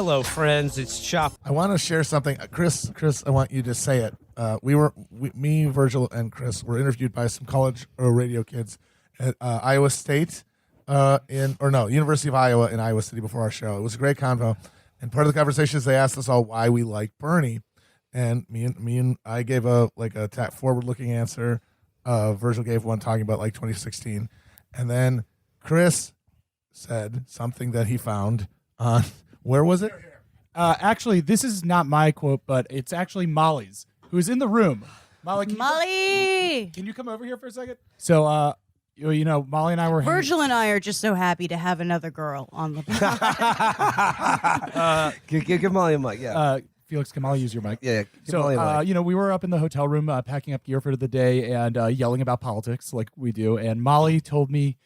Hello, friends. It's Chapo. I want to share something. Chris, I want you to say it. Me, Virgil, and Chris were interviewed by some college radio kids at Iowa State, University of Iowa in Iowa City before our show. It was a great convo. And part of the conversation is they asked us all why we like Bernie. And me and I gave a forward-looking answer. Virgil gave one talking about like 2016. And then Chris said something that he found on, where was it? Actually, this is not my quote, but it's actually Molly's, who's in the room. Molly, can you come over here for a second? So, Molly and I were Virgil and I are just so happy to have another girl on the Give Molly a mic, yeah. Felix, can Molly use your mic? Yeah. So, we were up in the hotel room packing up gear for the day and yelling about politics like we do. And Molly told me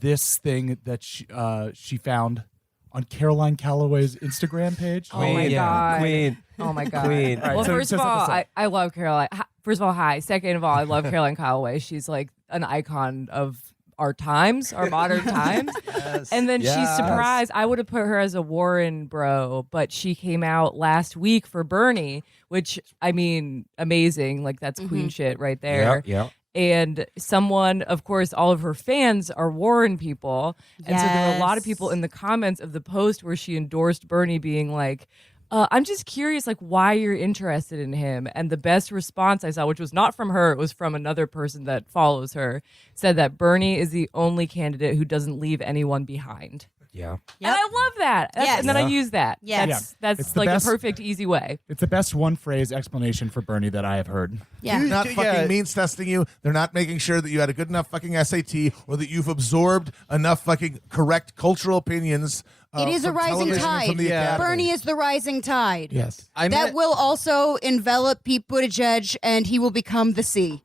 this thing that she found on Caroline Calloway's Instagram page. Oh my God. Queen. Oh my God. Queen. Well, first of all, I love Caroline. First of all, hi. Second of all, I love Caroline Calloway. She's like an icon of our times, our modern times. Yes. And then she's surprised. I would have put her as a Warren bro, but she came out last week for Bernie, which, I mean, amazing. Like, that's queen shit right there. Yeah. And someone, of course, all of her fans are Warren people. And so there were a lot of people in the comments of the post where she endorsed Bernie being like, I'm just curious, like, why you're interested in him. And the best response I saw, which was not from her, it was from another person that follows her, said that Bernie is the only candidate who doesn't leave anyone behind. Yeah. And I love that. Yes. And then I use that. Yes. That's like a perfect, easy way. It's the best one-phrase explanation for Bernie that I have heard. Yeah. They're not fucking means testing you. They're not making sure that you had a good enough fucking SAT or that you've absorbed enough fucking correct cultural opinions. It is a from rising television and tide. from the Academy. Bernie is the rising tide. Yes. That will also envelop Pete Buttigieg, and he will become the sea.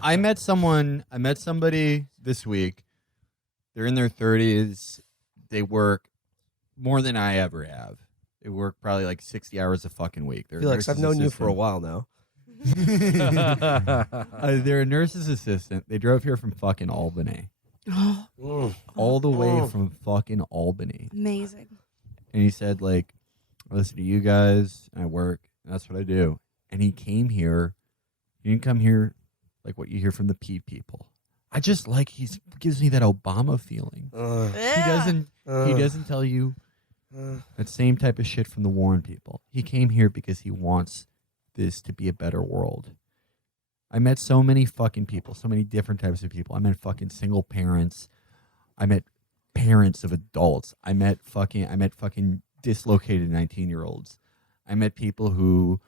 I met somebody this week. They're in their 30s. They work more than I ever have. They work probably like 60 hours a fucking week. Felix, I've known you for a while now. They're a nurse's assistant. They drove here from fucking Albany. All the way from fucking Albany. Amazing. And he said, like, I listen to you guys, and I work, and that's what I do. And he came here. He didn't come here like what you hear from the Pete people. I just like he gives me that Obama feeling. He doesn't tell you that same type of shit from the Warren people. He came here because he wants this to be a better world. I met so many fucking people, so many different types of people. I met fucking single parents. I met parents of adults. I met fucking dislocated 19-year-olds. I met people who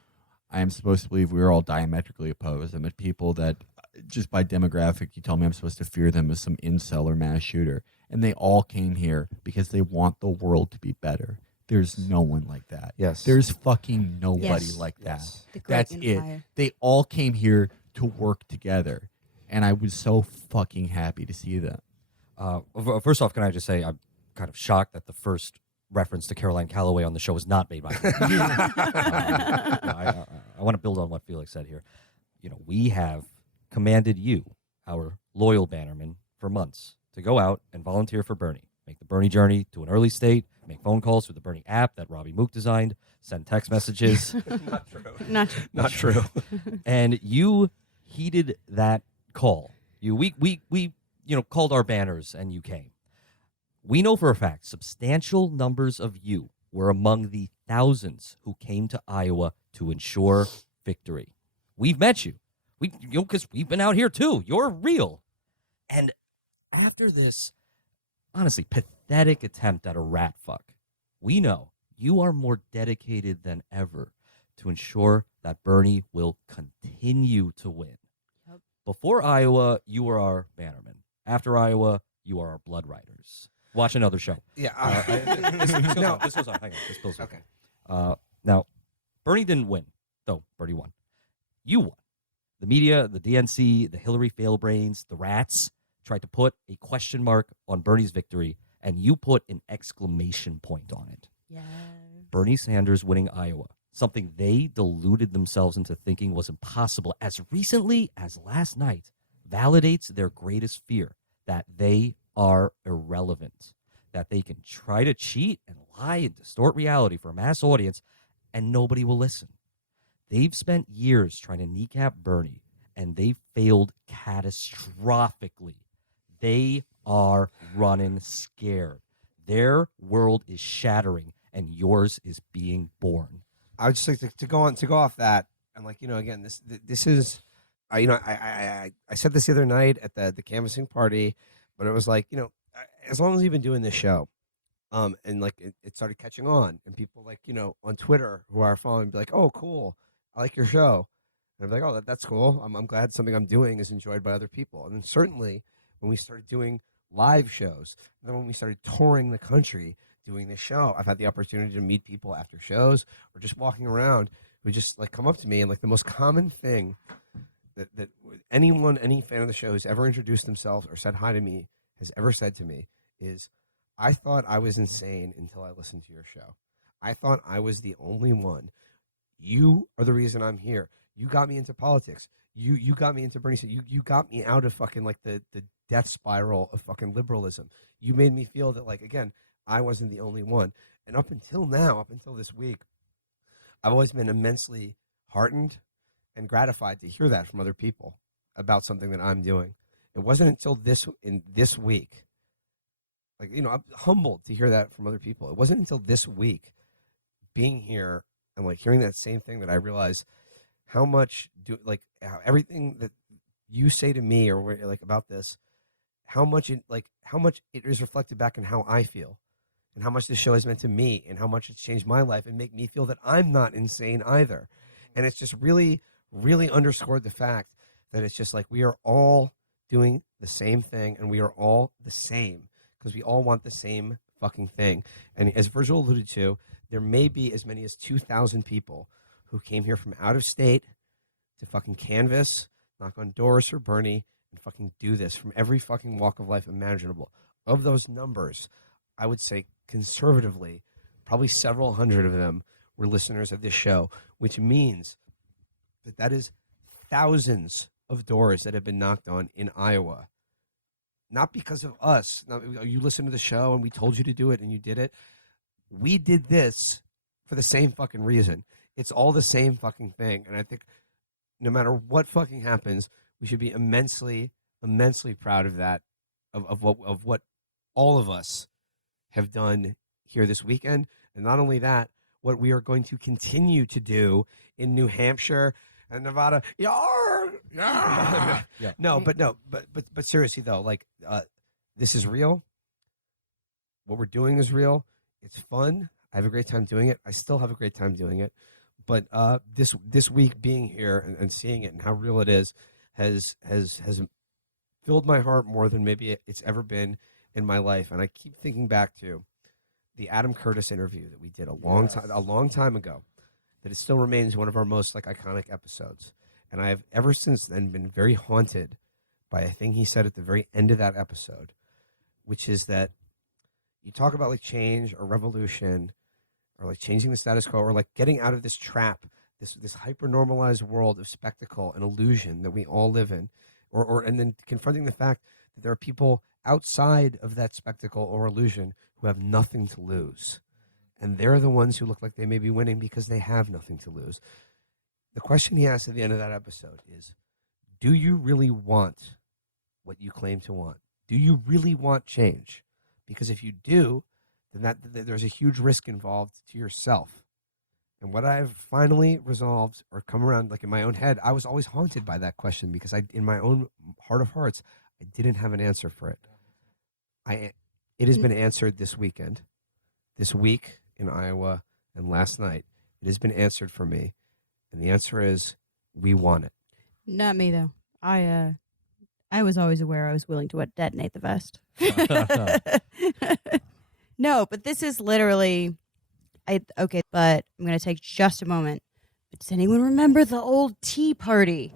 I am supposed to believe we were all diametrically opposed. I met people that just by demographic, you tell me I'm supposed to fear them as some incel or mass shooter. And they all came here because they want the world to be better. There's no one like that. Yes. There's fucking nobody like that. That's it. They all came here to work together. And I was so fucking happy to see them. First off, can I just say I'm kind of shocked that the first reference to Caroline Calloway on the show was not made by me. I want to build on what Felix said here. We have commanded you, our loyal bannerman, for months to go out and volunteer for Bernie. Make the Bernie journey to an early state, make phone calls through the Bernie app that Robbie Mook designed, send text messages. Not true. And you heeded that call. We called our banners and you came. We know for a fact substantial numbers of you were among the thousands who came to Iowa to ensure victory. We've met you. Because we've been out here too. You're real. And after this, honestly, pathetic attempt at a rat fuck, we know you are more dedicated than ever to ensure that Bernie will continue to win. Yep. Before Iowa, you were our bannerman. After Iowa, you are our blood riders. Watch another show. Yeah. This goes on. Hang on. This goes on. Okay. Now, Bernie didn't win, though Bernie won. You won. The media, the DNC, the Hillary failbrains, the rats tried to put a question mark on Bernie's victory, and you put an exclamation point on it. Yes. Bernie Sanders winning Iowa, something they deluded themselves into thinking was impossible as recently as last night, validates their greatest fear, that they are irrelevant. that they can try to cheat and lie and distort reality for a mass audience, and nobody will listen. They've spent years trying to kneecap Bernie, and they failed catastrophically. They are running scared. Their world is shattering, and yours is being born. I would just like to go off that, and like, again, this is, I said this the other night at the canvassing party, but it was like, as long as you've been doing this show, and like it started catching on, and people like, on Twitter who are following be like, oh, cool, I like your show, and I'm like, oh, that's cool. I'm glad something I'm doing is enjoyed by other people. And then certainly when we started doing live shows, and then when we started touring the country doing this show, I've had the opportunity to meet people after shows or just walking around who just like come up to me, and like the most common thing that any fan of the show who's ever introduced themselves or said hi to me has ever said to me is, I thought I was insane until I listened to your show. I thought I was the only one. You are the reason I'm here. You got me into politics. You got me into Bernie Sanders. You got me out of fucking like the death spiral of fucking liberalism. You made me feel that, like, again, I wasn't the only one. And up until now, up until this week, I've always been immensely heartened and gratified to hear that from other people about something that I'm doing. It wasn't until this week, like, I'm humbled to hear that from other people. It wasn't until this week being here and like hearing that same thing that I realized how much how everything that you say to me or like about this, how much it is reflected back in how I feel, and how much this show has meant to me, and how much it's changed my life and make me feel that I'm not insane either. And it's just really, really underscored the fact that it's just like we are all doing the same thing, and we are all the same because we all want the same fucking thing. And as Virgil alluded to, there may be as many as 2,000 people who came here from out of state to fucking canvass, knock on doors for Bernie, and fucking do this from every fucking walk of life imaginable. Of those numbers, I would say conservatively, probably several hundred of them were listeners of this show, which means that is thousands of doors that have been knocked on in Iowa. Not because of us. You listened to the show and we told you to do it and you did it. We did this for the same fucking reason. It's all the same fucking thing. And I think no matter what fucking happens, we should be immensely, immensely proud of that, of what all of us have done here this weekend. And not only that, what we are going to continue to do in New Hampshire and Nevada. Yeah. But seriously though, like, this is real. What we're doing is real. It's fun. I have a great time doing it. I still have a great time doing it. But this week being here and seeing it and how real it is has filled my heart more than maybe it's ever been in my life. And I keep thinking back to the Adam Curtis interview that we did a long time ago, that it still remains one of our most like iconic episodes. And I have ever since then been very haunted by a thing he said at the very end of that episode, which is that you talk about like change or revolution or like changing the status quo or like getting out of this trap, this hyper-normalized world of spectacle and illusion that we all live in, and then confronting the fact that there are people outside of that spectacle or illusion who have nothing to lose. And they're the ones who look like they may be winning because they have nothing to lose. The question he asked at the end of that episode is, do you really want what you claim to want? Do you really want change? Because if you do, then there's a huge risk involved to yourself. And what I've finally resolved or come around, like in my own head, I was always haunted by that question because in my own heart of hearts, I didn't have an answer for it. It has been answered this weekend, this week in Iowa, and last night. It has been answered for me. And the answer is, we want it. Not me, though. I was always aware I was willing to detonate the vest. No, but this is literally, but I'm going to take just a moment. But does anyone remember the old Tea Party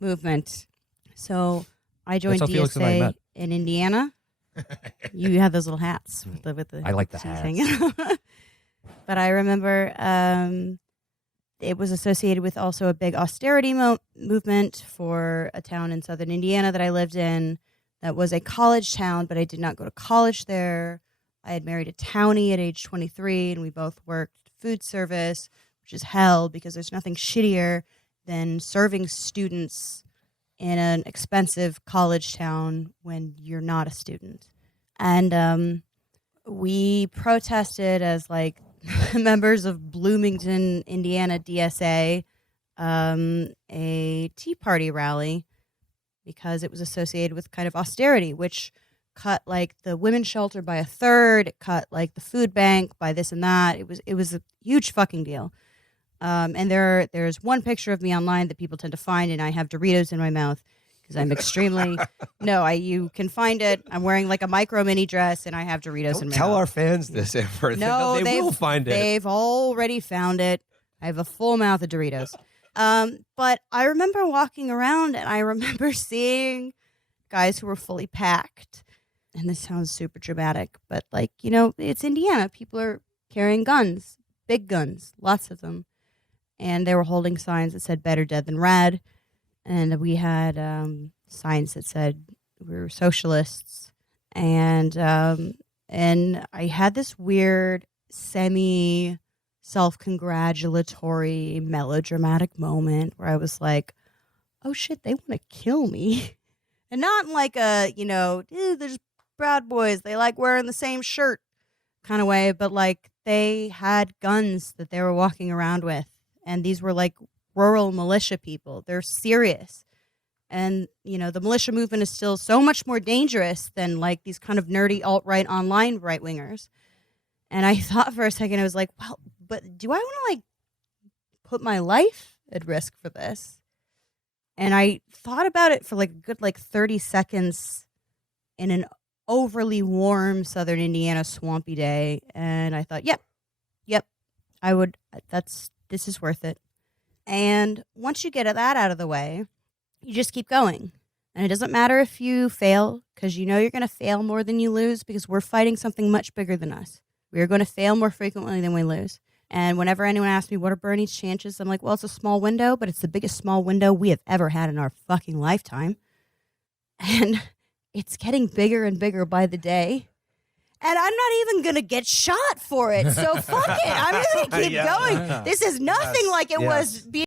movement? So I joined DSA in Indiana. You had those little hats with the I like the hats. But I remember it was associated with also a big austerity movement for a town in southern Indiana that I lived in that was a college town, but I did not go to college there. I had married a townie at age 23, and we both worked food service, which is hell because there's nothing shittier than serving students in an expensive college town when you're not a student. And we protested as like members of Bloomington, Indiana DSA, a Tea Party rally because it was associated with kind of austerity, which cut like the women's shelter by a third, it cut like the food bank by this and that. It was a huge fucking deal. And there's one picture of me online that people tend to find, and I have Doritos in my mouth because I'm extremely you can find it. I'm wearing like a micro mini dress, and I have Doritos Don't in my tell mouth. our fans this, Amber. No, they will find it. They've already found it. I have a full mouth of Doritos. But I remember walking around, and I remember seeing guys who were fully packed. And this sounds super dramatic, but like, you know, it's Indiana. People are carrying guns, big guns, lots of them. And they were holding signs that said better dead than red. And we had signs that said we were socialists. And I had this weird self-congratulatory melodramatic moment where I was like, oh shit, they want to kill me. And not in like a, you know, they're just Proud Boys, they like wearing the same shirt kind of way, but like they had guns that they were walking around with. And these were like rural militia people. They're serious. And, you know, the militia movement is still so much more dangerous than like these kind of nerdy alt-right online right-wingers. And I thought for a second, I was like, well, but do I want to like put my life at risk for this? And I thought about it for like a good like 30 seconds in an overly warm Southern Indiana swampy day. And I thought, yep, I would, this is worth it. And once you get that out of the way, you just keep going. And it doesn't matter if you fail, because you know you're going to fail more than you lose, because we're fighting something much bigger than us. We are going to fail more frequently than we lose. And whenever anyone asks me, what are Bernie's chances? I'm like, well, it's a small window, but it's the biggest small window we have ever had in our fucking lifetime. And it's getting bigger and bigger by the day. And I'm not even going to get shot for it. So fuck it. I'm just going to keep going. This is nothing like it was being